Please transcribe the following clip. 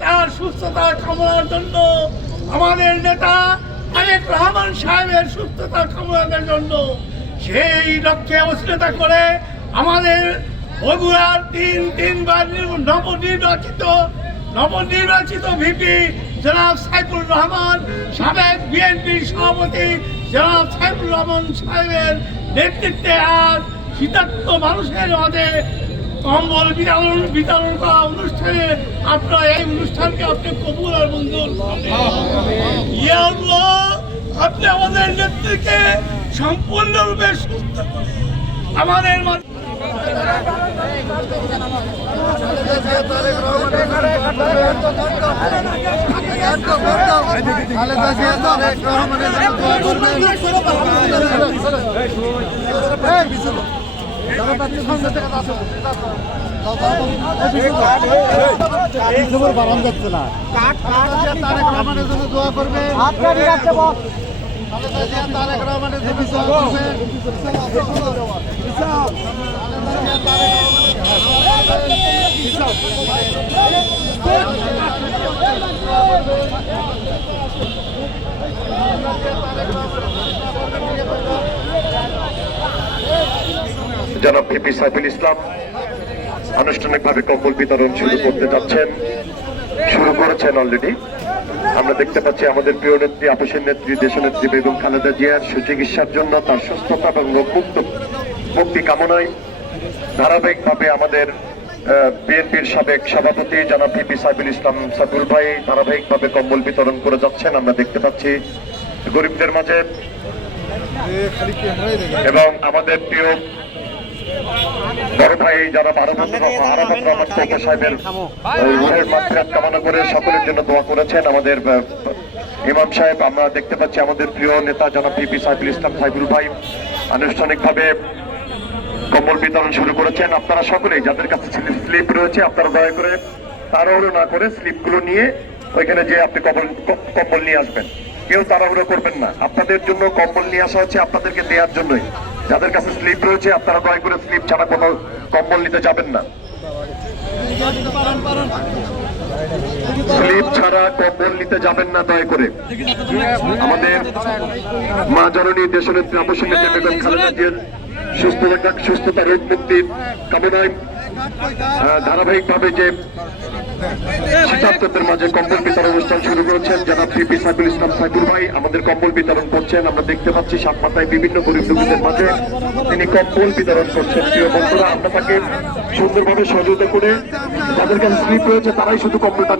তার সুস্থতা কামনার জন্য আমাদের নেতা তারেক রহমান সাহেবের সুস্থতা কামনার জন্য সেই লক্ষ্যে অস্থিরতা করে আমাদের বগুড়ার তিন, তিনবার নির্ব- নবনির্বাচিত নবনির্বাচিত ভিপি জনাব সাইফুর রহমান সাবেক বিএনপির সভাপতি জনাব সাইফুর রহমান সাহেবের নেতৃত্বে আজ শীতার্থ মানুষের মাঝে কম্বল বিতরণ বিতরণ করা অনুষ্ঠানে আপনার এই অনুষ্ঠানকে আপনি কবুল আর মঞ্জুর ইয়া আপনি আমাদের নেত্রীকে সম্পূর্ণরূপে সুস্থ আমাদের জন্য দোয়া করবেন বাড়ান যাচ্ছে না খালেদা জিয়া তারেক রহমানের জন্য দোয়া করবে খালেদা জিয়া তারেক রহমানের জন্য দোয়া করবে জনাব ভিপি সাইফুল ইসলাম, আনুষ্ঠানিকভাবে কম্বল বিতরণ শুরু করতে যাচ্ছেন। শুরু করেছেন অলরেডি আমরা দেখতে পাচ্ছি আমাদের প্রিয় নেত্রী, আপসের নেত্রী, দেশনেত্রী বেগম খালেদা জিয়ার সুচিকিৎসার জন্য তার সুস্থতা এবং রোগমুক্ত মুক্তি কামনায় ধারাবাহিকভাবে আমাদের বিএনপির সাবেক সভাপতি জনাব ভিপি সাইফুল ইসলাম সাইফুল ভাই ধারাবাহিকভাবে কম্বল বিতরণ করে যাচ্ছেন। আমরা দেখতে পাচ্ছি গরিবদের মাঝে এবং আমাদের প্রিয় বড় ভাই যারা রহমান সাহেবের রুহের মাত্রাত কামনা করে সকলের জন্য দোয়া করেছেন। আমাদের ইমাম সাহেব আমরা দেখতে পাচ্ছি আমাদের প্রিয় নেতা জনাব পিপি সাইফুল ইসলাম সাইফুল ভাই আনুষ্ঠানিকভাবে কম্বল বিতরণ শুরু করেছেন। আপনারা সকলেই যাদের কাছে স্লিপ রয়েছে আপনারা দয়া করে তাড়াহুড়ো না করে স্লিপগুলো নিয়ে ওইখানে যে আপনি কম্বল কম্বল নিয়ে আসবেন। কেউ তাড়াহুড়ো করবেন না। আপনাদের জন্য কম্বল নিয়ে আসা হচ্ছে আপনাদেরকে দেওয়ার জন্যই। যাদের কাছে স্লিপ রয়েছে আপনারা দয়া করে স্লিপ ছাড়া কোনো কম্বল নিতে যাবেন না। স্লিপ ছাড়া কম্বল নিতে যাবেন না দয়া করে। আমাদের মা জননী দেশনেত্রী আবশ্যক বেগম সুস্থতা সুস্থতা রোগ মুক্তির কামনায় আহ, ধারাবাহিকভাবে যে শীতার্থদের মাঝে কম্বল বিতরণ অনুষ্ঠান শুরু করেছেন যারা পিপি সাইফুল ইসলাম সাইফুল ভাই, আমাদের কম্বল বিতরণ করছেন। আমরা দেখতে পাচ্ছি সাতপাতায় বিভিন্ন গরিব লোকদের মাঝে তিনি কম্বল বিতরণ করছেন। প্রিয় বন্ধুরা, আমরা তাকে সুন্দরভাবে সহযোগিতা করে যাদের কাছে স্লিপ রয়েছে, তারাই শুধু কম্বলটা